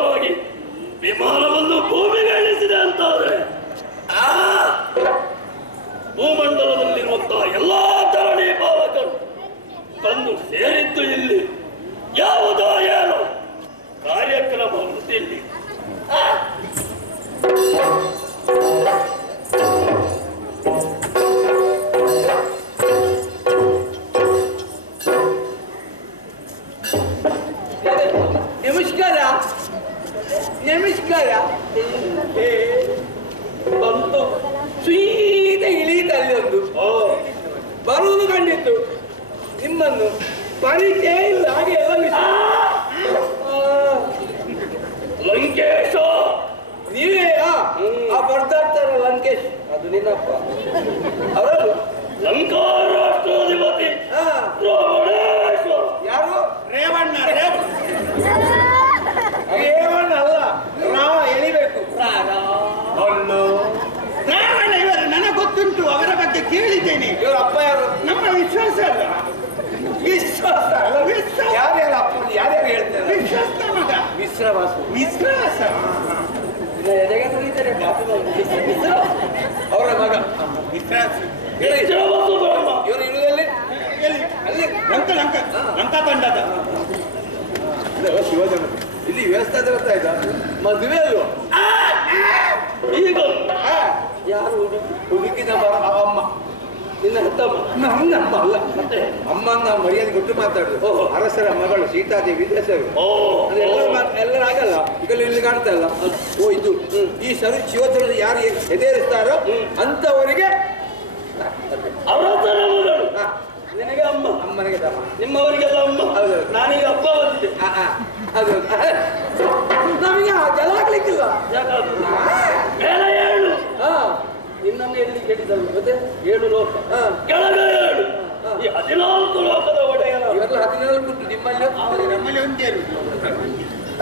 ಭೂಮಂಡಲದಲ್ಲಿರುವಂತಹ ಎಲ್ಲಾ ಧರಣಿ ಬಾಲಕರು ಬಂದು ಸೇರಿದ್ದು ಇಲ್ಲಿ ಯಾವುದೋ ಏನೋ ಕಾರ್ಯಕ್ರಮ ಇಲ್ಲಿ ನಮಸ್ಕಾರ ನಮಸ್ಕಾರ ಬಂತು ಸೀದಾ ಇಳಿತಲ್ಲಿ ಒಂದು ಬರುವುದು ಕಂಡಿತ್ತು ನಿಮ್ಮನ್ನು ಪರಿಚಯ ಇಲ್ಲ ಹಾಗೆ ಎಲ್ಲ ಲಂಕೇಶ ನೀವೇ ಆ ಬರ್ತಾ ಇರ್ತಾರ ಲಂಕೇಶ್ ಅದು ನಿನ್ನಪ್ಪ ಅವರದು ಲಂಕಾರಾಷ್ಟ್ರಾಧಿಪತಿ ರಾವಣೇಶ್ವರ. ಯಾರು ರೇವಣ್ಣ ರೇವಣ್ಣ ಅಲ್ಲ ರಾವ ಎಳಿಬೇಕು ಅಲ್ಲೋ ರೇವಣ್ಣ ಇವರು ನನಗೆ ಗೊತ್ತುಂಟು, ಅವರ ಬಗ್ಗೆ ಕೇಳಿದ್ದೇನೆ. ಇವ್ರ ಅಪ್ಪ ಯಾರು ನಮ್ಮ ವಿಶ್ವಾಸ ಅಲ್ಲ, ವಿಶ್ವಾಸ ಅಲ್ಲ ವಿಶ್ವಾಸ. ಯಾರ್ಯಾರು ಅಪ್ಪ ಯಾರ್ಯಾರು ಹೇಳ್ತಾರೆ ವಿಶ್ವಾಸ ಮಗ ವಿಶ್ವಾಸ ವಿಶ್ವಾಸ ಅವರ ಮಗ ವಿಶ್ವಾಸ ಇವರು ಇರುವುದಲ್ಲಿ ಎಲ್ಲಿ? ಅಲ್ಲಿ ಲಂಕಾ ತಂಡದ ಶಿವಜನ ಇಲ್ಲಿ ವ್ಯವಸ್ಥೆ ಗೊತ್ತಾಯ್ತಾ ಮದುವೆ ಅಲ್ವಾ ಈಗ ಯಾರು ಹುಡುಗಿನ ಅಮ್ಮ ನಿನ್ನ ಹೆತ್ತಮ್ಮ ನನ್ನ ಅಮ್ಮ ಅಲ್ಲ ಮತ್ತೆ ಅಮ್ಮನ ಮರ್ಯಾದೆ ಕೊಟ್ಟು ಮಾತಾಡುದು ಅರಸರ ಮಗಳು ಸೀತಾದೇವಿ ಹೆಸರು ಎಲ್ಲರೂ ಆಗಲ್ಲ ಈಗ ಇಲ್ಲಿ ಕಾಣ್ತಾ ಇಲ್ಲ ಓ ಇದು ಈ ಸರಿ ಶಿವಜನ ಯಾರು ಎದೇರಿಸ್ತಾರೋ ಅಂತವರಿಗೆ ಅರಸರ ಮಗಳು ನಿನಗೆ ಅಮ್ಮ, ಅಮ್ಮನಿಗೆ ತಮ್ಮ ನಿಮ್ಮವರಿಗೆಲ್ಲ ಅಮ್ಮ. ಹೌದು. ನಾನೀಗ ಹಬ್ಬ ಬಂದಿದ್ದೆ. ಅದು ನಮಗೆ ಜಲ ಹಾಕ್ಲಿಕ್ಕಿಲ್ಲ ಮೇಲೆ ಏಳು ನಿನ್ನನ್ನು ಎಲ್ಲಿ ಕೇಳಿದಲ್ಲ ಮತ್ತೆ 7 ಲೋಕ ಕೆಳಗೆ ಏಳು ಈ 14 ಲೋಕದ ಒಡೆಯನ ಇವೆಲ್ಲ 14 ಉಂಟು ನಿಮ್ಮಲ್ಲಿ ನಮ್ಮಲ್ಲಿ ಒಂದೇ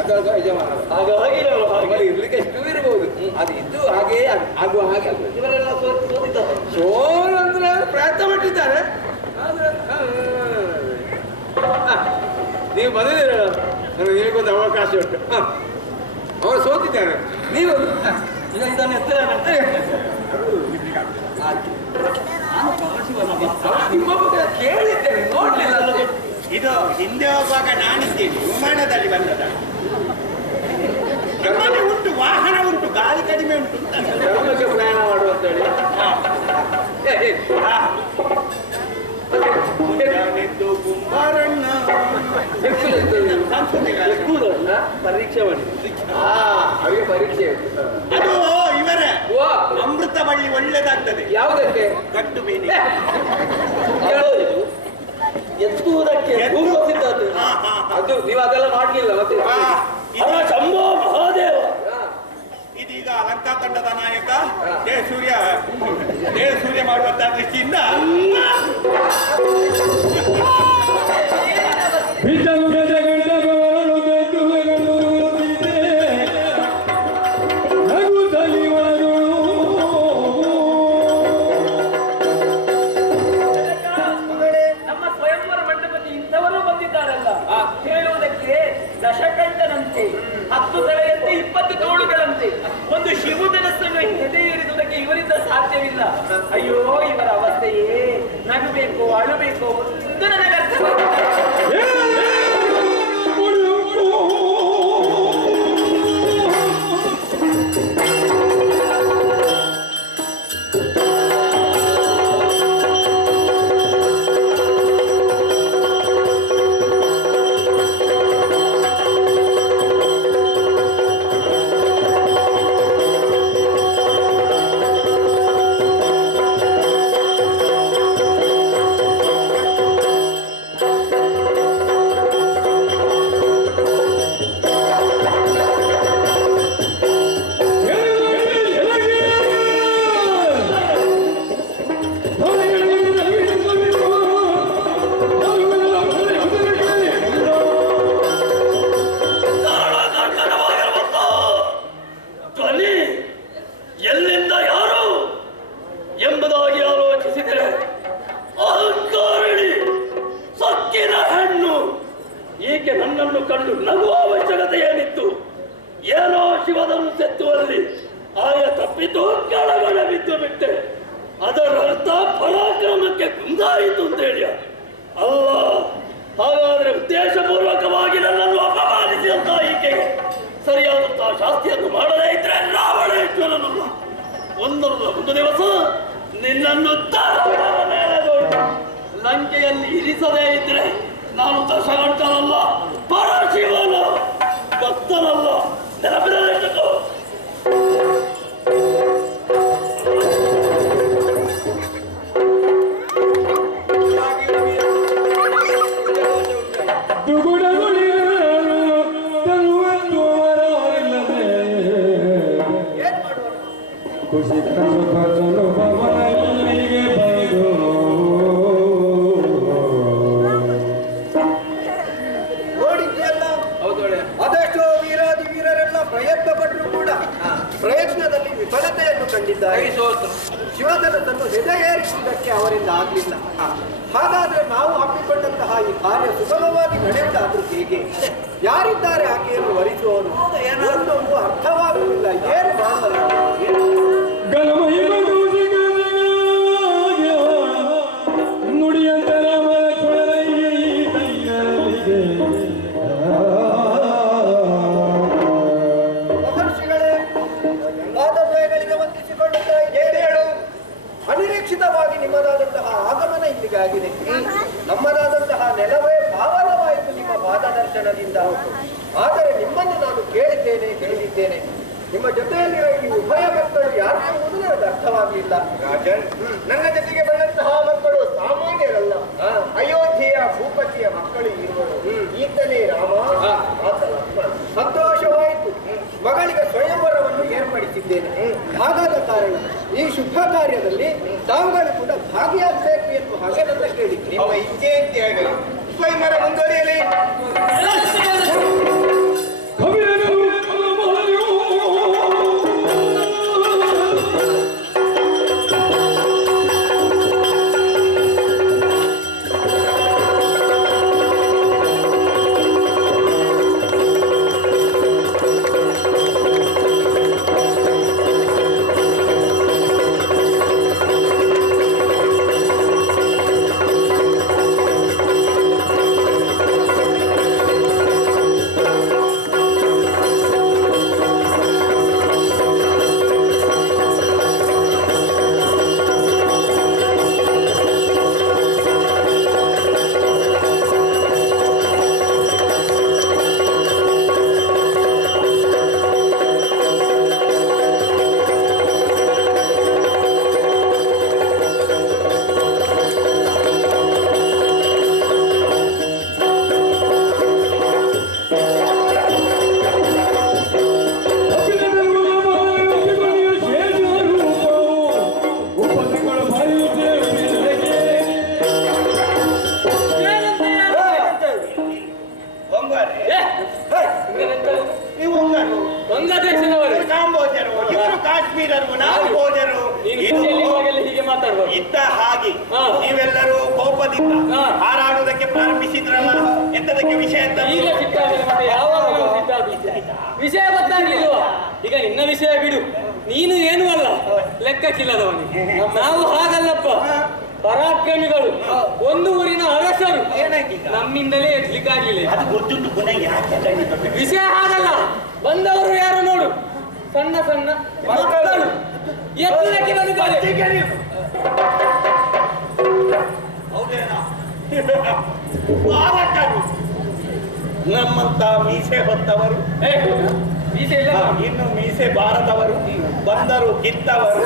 ಅದರ ಯಜಮಾನ ಹಾಗಾಗಿ ನಾನು ಹಾಗೆ ಇರ್ಲಿಕ್ಕೆ ಎಷ್ಟು ಇರಬಹುದು ಅದು ಇದ್ದು ಹಾಗೆ ಆಗುವ ಹಾಗೆ ಇವರೆಲ್ಲ ಸೋತಿದ್ದಾರೆ. ಸೋಲು ಅಂದ್ರೆ ಪ್ರಯತ್ನ ಪಟ್ಟಿದ್ದಾರೆ ಆದ್ರೆ ನೀವು ಬಂದಿದ್ದೀರ ನನಗೆ ನಿಮಗೊಂದು ಅವಕಾಶ ಉಂಟು ಅವರು ಸೋತಿದ್ದಾರೆ ನೀವು ಈಗ ಇದನ್ನು ಎತ್ತರ ನಿಮ್ಮ ಬಗ್ಗೆ ಕೇಳಿದ್ದೇನೆ ನೋಡ್ಲಿಲ್ಲ ಇದು ಹಿಂದೆ ಹೋಗುವಾಗ ನಾನಿದ್ದೇನೆ, ವಿಮಾನದಲ್ಲಿ ಬಂದದ. ನಮ್ಮಲ್ಲಿ ಉಂಟು, ವಾಹನ ಉಂಟು, ಗಾಳಿ ಕಡಿಮೆ ಉಂಟು. ಧರ್ಮಕ್ಕೆ ಪ್ರಯಾಣ ಮಾಡುವಂತೇಳಿ ನಾನಿದ್ದು ಕುಂಬಾರಣ್ಣ ಪರೀಕ್ಷೆ ಮಾಡಿ ಅವರಿಗೆ ಪರೀಕ್ಷೆ ಅದು ಇವರೇ ಅಮೃತ ಬಳ್ಳಿ ಒಳ್ಳೇದಾಗ್ತದೆ. ಯಾವುದಕ್ಕೆ ಗಟ್ಟು ಬೇನೆ ಎತ್ತುವುದಕ್ಕೆ ಭೂಮಿಸಿದ್ದದ್ದು ಅದು ನೀವು ಅದೆಲ್ಲ ಮಾಡ್ಲಿಲ್ಲ ಮತ್ತೆ ಅವರ ಶಂಭೋ ಮಹಾದೇವ ಇದೀಗ ಲಂಕಾ ತಂಡದ ನಾಯಕ ಜಯ ಸೂರ್ಯ ಮಾಡುವಂತಹ ದೃಷ್ಟಿಯಿಂದ ನಮ್ಮ ಸ್ವಯಂವರ ಮಂಟಪಕ್ಕೆ ಇಂಥವರು ಬಂದಿದ್ದಾರಲ್ಲ ಹೇಳುವುದಕ್ಕೆ ದಶಕಂಠನಂತೆ 10 ತಲೆಯಂತೆ 20 ತೋಳುಗಳಂತೆ ಒಂದು ಶಿವುಧನಸ್ಸನ್ನು ಎದೆಯೇರಿಸುವುದಕ್ಕೆ ಇವರಿಂದ ಸಾಧ್ಯವಿಲ್ಲ. ಅಯ್ಯೋ ಇವರ ಅವಸ್ಥೆಯೇ ನಗಬೇಕು ಅಳಬೇಕು ಒಂದು ನನಗೆ ಅರ್ಥವಾಗುತ್ತಿಲ್ಲ. ಎಲ್ಲಿಂದ ಯಾರು ಎಂಬುದಾಗಿ ಆಲೋಚಿಸಿದರೆ ಅಹಂಕಾರಿಣಿ ಸಕ್ಕಿನ ಹೆಣ್ಣು ಈಕೆ ನನ್ನನ್ನು ಕಂಡು ನಗುವ ಅವಶ್ಯಕತೆ ಏನಿತ್ತು? ಏನೋ ಶಿವನನ್ನು ತೆತ್ತುವಲ್ಲಿ ಆಯ ತಪ್ಪಿತು ಕೆಳಗಡೆ ಬಿದ್ದು ಬಿಟ್ಟೆ. ಅದರ ಅರ್ಥ ಪರಾಕ್ರಮಕ್ಕೆ ಕುಂದಾಯಿತು ಅಂತ ಹೇಳಿ ಅಲ್ಲ. ಹಾಗಾದ್ರೆ ಉದ್ದೇಶಪೂರ್ವಕವಾಗಿ ನನ್ನನ್ನು ಅಪಮಾನಿಸಿದಂತ ಈಕೆಗೆ ಸರಿಯಾದಂತಹ ಶಾಸ್ತಿಯನ್ನು ಮಾಡದೇ ಇದ್ರೆ ರಾವಣೇಶ್ವರನಲ್ಲ ಒಂದಲ್ಲ ಒಂದು ದಿವಸ ನಿನ್ನನ್ನು ಲಂಕೆಯಲ್ಲಿ ಇರಿಸದೇ ಇದ್ರೆ ನಾನು ದಶಗಂಟನಲ್ಲ, ಪರಶಿವನ ಭಕ್ತನಲ್ಲ. ನೆನಪಿರಬೇಕು. ಖುಷಿ ಕಸು ಭವನಲ್ಲಿಗೆ ಬಂದು ನೋಡಿದ್ಯಲ್ಲ, ಅದೆಷ್ಟೋ ವೀರಾದಿ ವೀರರೆಲ್ಲ ಪ್ರಯತ್ನ ಪಟ್ಟರು ಕೂಡ ಪ್ರಯತ್ನದಲ್ಲಿ ವಿಫಲತೆಯನ್ನು ಕಂಡಿದ್ದಾರೆ. ಶಿವಧನವನ್ನು ಹೆದೆಯೇರಿಸುವುದಕ್ಕೆ ಅವರಿಂದ ಆಗಲಿಲ್ಲ. ಹಾಗಾದ್ರೆ ನಾವು ಹಮ್ಮಿಕೊಂಡಂತಹ ಈ ಕಾರ್ಯ ಸುಗಮವಾಗಿ ನಡೆಯುವುದಾದ್ರೂ ಹೇಗೆ? ಯಾರಿದ್ದಾರೆ ಆಕೆಯನ್ನು ವರಿಸುವವರು? ಒಂದೊಂದು ಅರ್ಥವಾಗುವುದಿಲ್ಲ. ಏನು ಮಾಡಬೇಕು? ನುಡಿಯಂತರ ಮಹರ್ಷಿಗಳೇ, ಪಾದದ್ವಯಗಳಿಗೆ ವಂದಿಸಿಕೊಳ್ಳುತ್ತಾ ಇದ್ದೇನೆ. ಅನಿರೀಕ್ಷಿತವಾಗಿ ನಿಮ್ಮದಾದಂತಹ ಆಗಮನ ಇಲ್ಲಿಗೆ ಆಗಿದೆ. ನಮ್ಮದಾದಂತಹ ನೆಲವೇ ಪಾವನವಾಯಿತು ನಿಮ್ಮ ಪಾದದರ್ಶನದಿಂದ. ಆದರೆ ನಿಮ್ಮನ್ನು ನಾನು ಕೇಳಿದ್ದೇನೆ, ಹೇಳಿದ್ದೇನೆ. ನಿಮ್ಮ ಜೊತೆಯಲ್ಲಿರೋ ಈ ಉಭಯ ಮಕ್ಕಳು ಯಾರು ಎಂಬುದು ನನಗೆ ಅರ್ಥವಾಗಲಿಲ್ಲ. ನನ್ನ ಜೊತೆಗೆ ಬಂದಂತಹ ಮಕ್ಕಳು ಸಾಮಾನ್ಯರಲ್ಲ. ಅಯೋಧ್ಯೆಯ ಭೂಪತಿಯ ಮಕ್ಕಳು ಇರುವರು. ಈತನೇ ರಾಮ, ಆತ ಲಕ್ಷ್ಮಣ. ಸಂತೋಷವಾಯಿತು. ಮಗಳಿಗೆ ಸ್ವಯಂವರವನ್ನು ಏರ್ಪಡಿಸಿದ್ದೇನೆ. ಹಾಗಾದ ಕಾರಣ ಈ ಶುಭ ಕಾರ್ಯದಲ್ಲಿ ತಾವುಗಳು ಕೂಡ ಭಾಗಿಯಾಗಬೇಕು ಎಂದು ಹಾಗೆ ನನ್ನ ಕೇಳಿ ನಿಮ್ಮ ಇಚ್ಛೆಯಂತೆ ಆಗಲಿ. ಸ್ವಯಂವರ ಮುಂದುವರಿಯಲಿ. ಇದ್ದ ಹಾಗೆ ನೀವೆಲ್ಲರೂ ಕೋಪದಿಂದ ಹಾರಾಡುವುದಕ್ಕೆ ಪ್ರಾರಂಭಿಸಿದ್ರಲ್ಲ, ಎಂತದಕ್ಕೆ ವಿಷಯ ಅಂತ ವಿಷಯ ಗೊತ್ತಾಗಿಲ್ವಾ? ಈಗ ನಿನ್ನ ವಿಷಯ ಬಿಡು, ನೀನು ಏನೂ ಅಲ್ಲ, ಲೆಕ್ಕಕ್ಕಿಲ್ಲದವನಿಗೆ. ನಾವು ಹಾಗಲ್ಲಪ್ಪ, ಪರಾಕ್ರಮಿಗಳು, ಒಂದು ಊರಿನ ಅರಸರು. ನಮ್ಮಿಂದಲೇ ಎದ್ಲಿಕ್ಕಾಗ್ಲಿಲ್ಲ. ಅದು ಗೊತ್ತುಂಟು ಪುನಃ ಯಾಕೆ ವಿಷಯ ಹಾಗಲ್ಲ. ಬಂದವರು ಯಾರು ನೋಡು, ಸಣ್ಣ ಸಣ್ಣ ಮಕ್ಕಳು ಎತ್ತುವುದಕ್ಕೆ ಬಂದಿದ್ದಾರೆ. ಹೌದೇನಾ? ನಮ್ಮಂತ ಮೀಸೆ ಹೊತ್ತವರು, ಮೀಸೆ ಇಲ್ಲ, ಇನ್ನು ಮೀಸೆ ಬಾರದವರು, ಬಂದರು ಕಿತ್ತವರು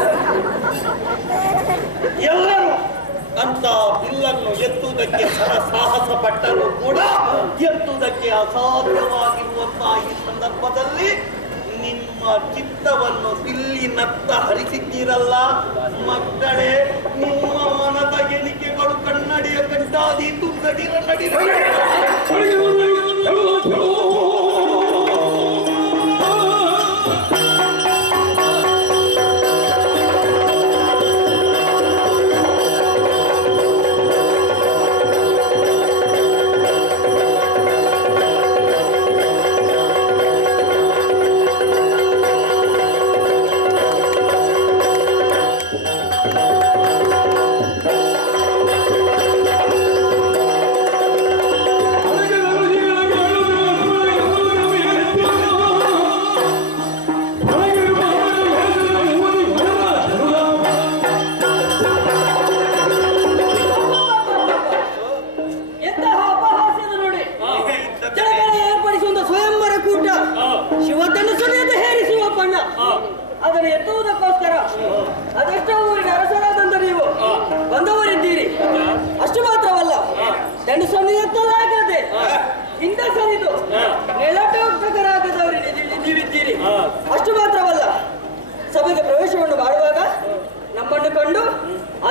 ಎಲ್ಲರೂ ಅಂತ ಬಿಲ್ಲನ್ನು ಎತ್ತುವುದಕ್ಕೆ ಸಾಹಸ ಪಟ್ಟರು ಕೂಡ ಎತ್ತುವುದಕ್ಕೆ ಅಸಾಧ್ಯವಾಗಿರುವಂತಹ ಈ ಸಂದರ್ಭದಲ್ಲಿ ನಿಮ್ಮ ಚಿತ್ತವನ್ನು ಬಿಲ್ಲಿನತ್ತ ಹರಿಸಿದ್ದೀರಲ್ಲ ಮಕ್ಕಳೇ. ನಿಮ್ಮ ಮನದ ಎಣಿಕೆಗಳು ಕನ್ನಡಿಯ ಗಂಟಾದೀತು. ನಡಿರ ನಡಿರ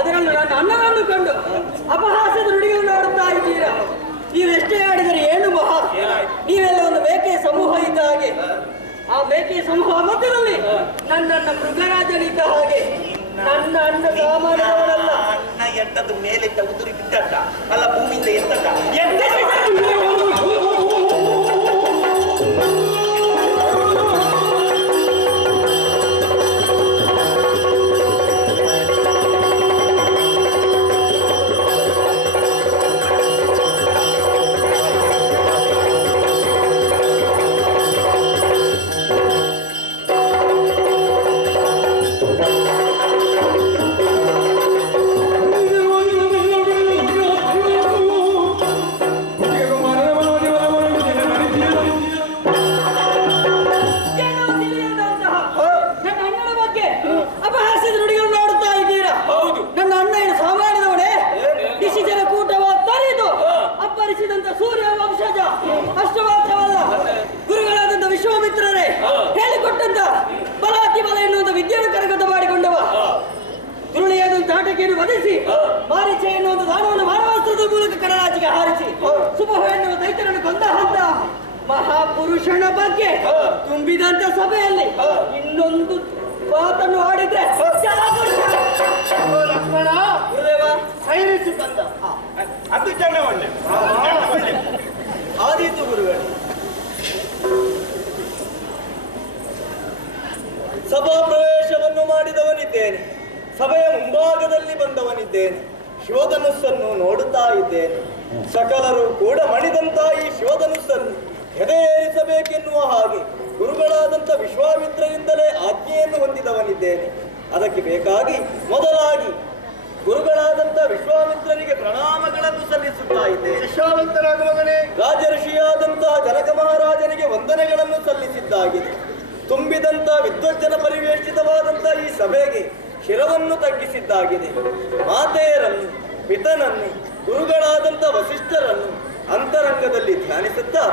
ಅದರಲ್ಲೂ ನನ್ನ ಅಣ್ಣನನ್ನು ಕಂಡು ಅಪಹಾಸ್ಯದ ನುಡಿಗಳನ್ನು ಆಡುತ್ತಾ ಇದ್ದೀರಾ. ನೀವೆಷ್ಟೇ ಆಡಿದರೆ ಏನು ಮಹಾ, ನೀವೆಲ್ಲ ಒಂದು ಮೇಕೆಯ ಸಮೂಹ ಇದ್ದ ಹಾಗೆ. ಆ ಮೇಕೆಯ ಸಮೂಹ ಮಧ್ಯದಲ್ಲಿ ನನ್ನನ್ನ ಮೃಗರಾಜನಿದ್ದ ಹಾಗೆ. ನನ್ನ ಅಣ್ಣ ಸಾಮಾನ್ಯವರಲ್ಲ. ಅಣ್ಣ ಎಟ್ಟದ್ದು ಮೇಲೆ ಉದುರಿ ಬಿದ್ದಟ್ಟ ಅಲ್ಲ, ಭೂಮಿಯಿಂದ ಎತ್ತಟ್ಟ. ವಧಿಸಿ ಮಾರೀಚೆ ಎನ್ನುವಂತ ದಾನವನ್ನು ಮಾನವಾಸ್ತ್ರದ ಮೂಲಕ ಕಡಲಾಚಿಗೆ ಹಾರಿಸಿ ಸುಬಹ ಎನ್ನುವ ದೈತ್ಯರನ್ನು ಕೊಂದ ಹಂತ ಮಹಾಪುರುಷನ ಬಗ್ಗೆ ತುಂಬಿದಂತ ಸಭೆಯಲ್ಲಿ ಇನ್ನೊಂದು ಮಾತನ್ನು ಆಡಿದ್ರೆ ಲಕ್ಷ್ಮಣ ಗುರುದೇವ ಸೈರಿಸಿ ತಂದ ಅದು ಚಂಡವಳ್ಳೆ ಆದೀತು ಗುರುಗಳು. ಸಭಾ ಪ್ರವೇಶವನ್ನು ಮಾಡಿದವನಿದ್ದೇನೆ, ಸಭೆಯ ಮುಂಭಾಗದಲ್ಲಿ ಬಂದವನಿದ್ದೇನೆ, ಶಿವಧನುಸ್ಸನ್ನು ನೋಡುತ್ತಾ ಇದ್ದೇನೆ. ಸಕಲರು ಕೂಡ ಮಣಿದಂತ ಈ ಶಿವಧನುಸ್ಸನ್ನು ಎದೆಯೇರಿಸಬೇಕೆನ್ನುವ ಹಾಗೆ ಗುರುಗಳಾದಂಥ ವಿಶ್ವಾಮಿತ್ರರಿಂದಲೇ ಆಜ್ಞೆಯನ್ನು ಹೊಂದಿದವನಿದ್ದೇನೆ. ಅದಕ್ಕೆ ಬೇಕಾಗಿ ಮೊದಲಾಗಿ ಗುರುಗಳಾದಂಥ ವಿಶ್ವಾಮಿತ್ರರಿಗೆ ಪ್ರಣಾಮಗಳನ್ನು ಸಲ್ಲಿಸುತ್ತಾ ಇದ್ದೇನೆ. ವಿಶ್ವಾಮಿತ್ರನಾಗುವವನೇ ರಾಜಋಷಿಯಾದಂತಹ ಜನಕ ಮಹಾರಾಜನಿಗೆ ವಂದನೆಗಳನ್ನು ಸಲ್ಲಿಸಿದ್ದಾಗಿದೆ. ತುಂಬಿದಂತ ವಿದ್ವಜ್ಜನ ಪರಿವೇಷ್ಟಿತವಾದಂಥ ಈ ಸಭೆಗೆ ಶಿರವನ್ನು ತಗ್ಗಿಸಿದ್ದಾಗಿದೆ. ಮಾತೆಯರನ್ನು, ಪಿತನನ್ನು, ಗುರುಗಳಾದಂಥ ವಸಿಷ್ಠರನ್ನು ಅಂತರಂಗದಲ್ಲಿ ಧ್ಯಾನಿಸುತ್ತಾ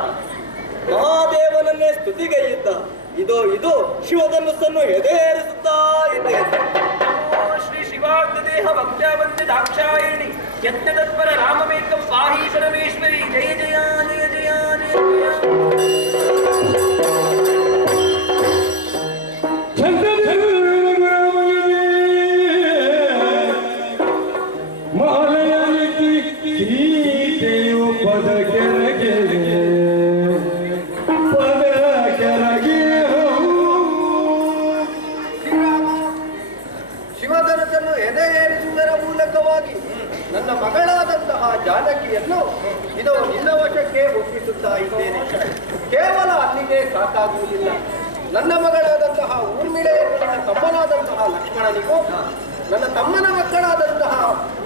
ಮಹಾದೇವನನ್ನೇ ಸ್ತುತಿಗೈಯುತ್ತ ಇದೋ ಶಿವಧನುಸ್ಸನ್ನು ಎದೆಯೇರಿಸುತ್ತಾ ಇದ್ದೇನೆ. ಶ್ರೀ ಶಿವಾರ್ಥ ದೇಹ ಭಕ್ತಾವಂತ ದಾಕ್ಷಾಯಣಿ ಯತ್ನ ತತ್ಪರ ರಾಮಮೇಕಂ ಪಾಹಿ ಪರಮೇಶ್ವರಿ ಜಯ ಜಯ ಜಯ ಜಯ ಜಯ ಶಿವಧನುಸ್ಸನ್ನು ಎದೆಯೇರಿಸುವುದರ ಮೂಲಕವಾಗಿ ನನ್ನ ಮಗಳಾದಂತಹ ಜಾನಕಿಯನ್ನು ಇದು ನಿನ್ನ ವಶಕ್ಕೆ ಒಪ್ಪಿಸುತ್ತಾ ಇದ್ದೇನೆ. ಕೇವಲ ಅಲ್ಲಿಗೆ ಸಾಕಾಗುವುದಿಲ್ಲ. ನನ್ನ ಮಗಳಾದಂತಹ ಊರ್ಮಿಳೆಯನ್ನು ನನ್ನ ತಮ್ಮನಾದಂತಹ ಲಕ್ಷ್ಮಣನಿಗೂ, ನನ್ನ ತಮ್ಮನ ಮಕ್ಕಳಾದಂತಹ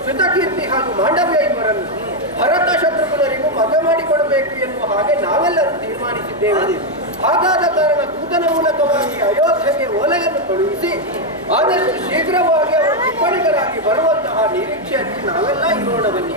ಶ್ರುತಕೀರ್ತಿ ಹಾಗೂ ಮಾಂಡವ್ಯ ಇವರನ್ನು ಭರತ ಶತ್ರುಘ್ನರಿಗೂ ಮದುವೆ ಮಾಡಿಕೊಡಬೇಕು ಎನ್ನುವ ಹಾಗೆ ನಾವೆಲ್ಲರೂ ತೀರ್ಮಾನಿಸಿದ್ದೇವೆ. ಹಾಗಾದ ಕಾರಣ ದೂತನ ಮೂಲಕವಾಗಿ ಅಯೋಧ್ಯೆಗೆ ಓಲೆಯನ್ನು ಕಳುಹಿಸಿ ಆದಷ್ಟು ಶೀಘ್ರವಾಗಿ ಅವರು ಟಿಪ್ಪಣಿಗರಾಗಿ ಬರುವಂತಹ ನಿರೀಕ್ಷೆಯಲ್ಲಿ ನಾವೆಲ್ಲ ಇರೋಣ ಬನ್ನಿ.